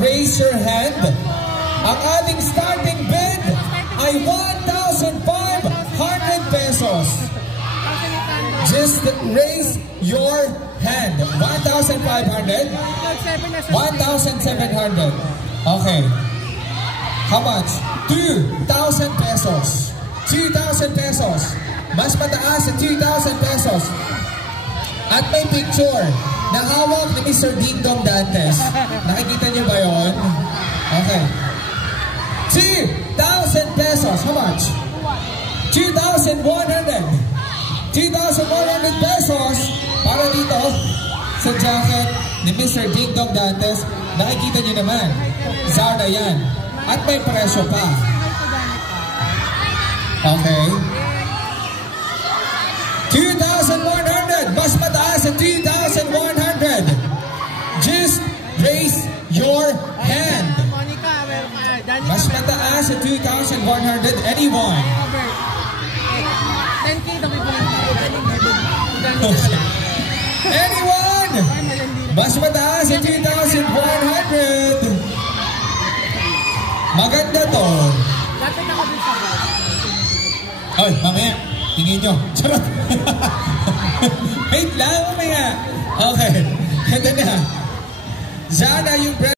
Raise your hand. Ang ating starting bid ay 1,500 pesos. Just raise your hand. 1,500? 1,700. Okay. How much? 2,000 pesos. 2,000 pesos. Mas mataas sa 2,000 pesos. At may picture na hawak ni Mr. Ding Dong Dantes. Nakikita niyo ba yun? Okay. 2,000 pesos. How much? 2,100. 2,100 pesos para dito sa jacket ni Mr. Ding Dong Dantes. Nakikita niyo naman. Zara yan. At may presyo pa. Okay. 2,100. Mas mataas sa 2,100. Just raise your hand. Mas mataas sa 2,100. Anyone? 10K daw ito. Anyone? Mas mataas sa 2,100. Maganda to. Lapit ako dun sa Oy, mamaya. Tingin nyo. Charot. Wait lang, mamaya. Okay. Ito na. Zara yung